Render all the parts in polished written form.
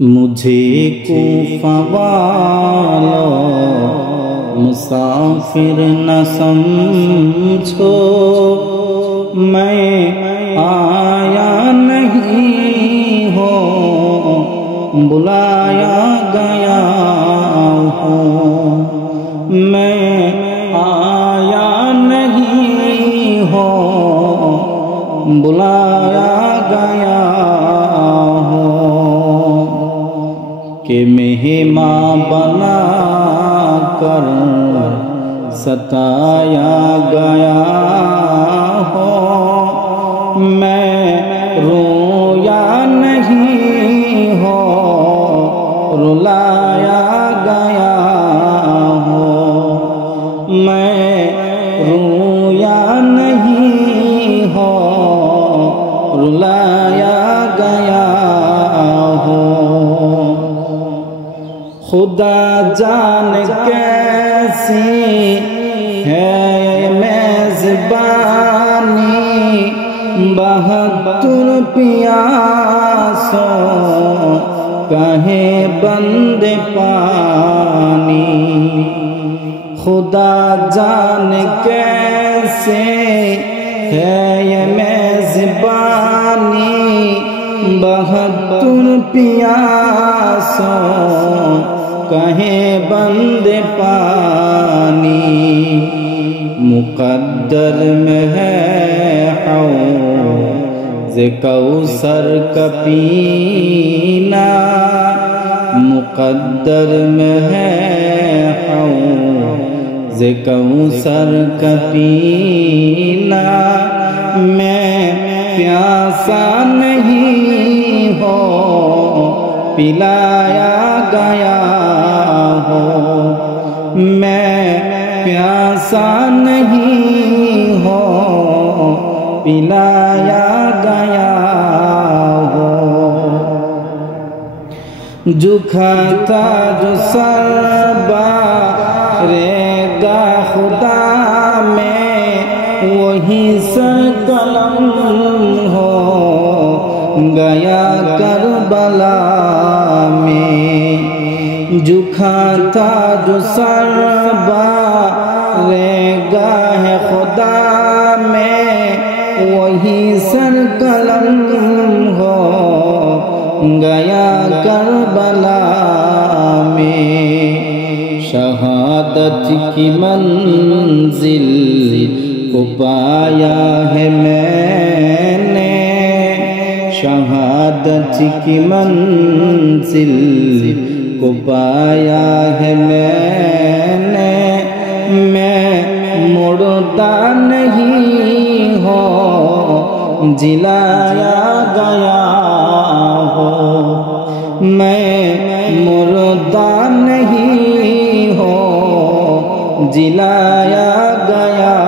مجھے کوفہ والو مسافر نہ سمجھو، میں آیا نہیں ہوں بلایا گیا ہوں، میں آیا نہیں ہوں بلایا گیا ہوں، کہ مہماں بنا کر ستایا گیا ہوں، میں رویا نہیں ہوں رلایا گیا ہوں، میں رویا نہیں ہوں رلایا گیا ہوں، خدا جان کیسی ہے میزبانی، بہتر پیاسوں کہے بند پانی، خدا جان کیسے ہے یہ میزبانی، بہتر پیاسوں کہیں بند پانی، مقدر میں ہے حوض کوثر کا پینا، مقدر میں ہے حوض کوثر کا پینا، میں پیاسا نہیں ہوں پلایا گیا ہوں، میں پیاسا نہیں ہوں پلایا گیا ہوں، جو کھاتا جو سر بارے گا خدا میں، وہی سر قلم ہو گیا کربلا میں، جو کھاتا جو سر بارے گاہ خدا میں، وہی سر قلم ہو گیا کربلا میں، شہادت کی منزل کو پایا ہے میں نے، شہادت کی منزل کو پایا ہے میں نے، میں مردہ نہیں ہوں جلایا گیا ہوں، میں مردہ نہیں ہوں جلایا گیا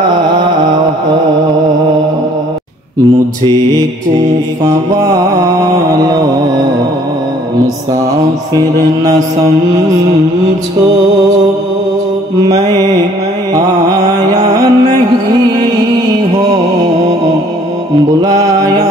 ہوں، مجھے کوفہ والو مسافر نہ سمجھو، میں آیا نہیں ہوں بلایا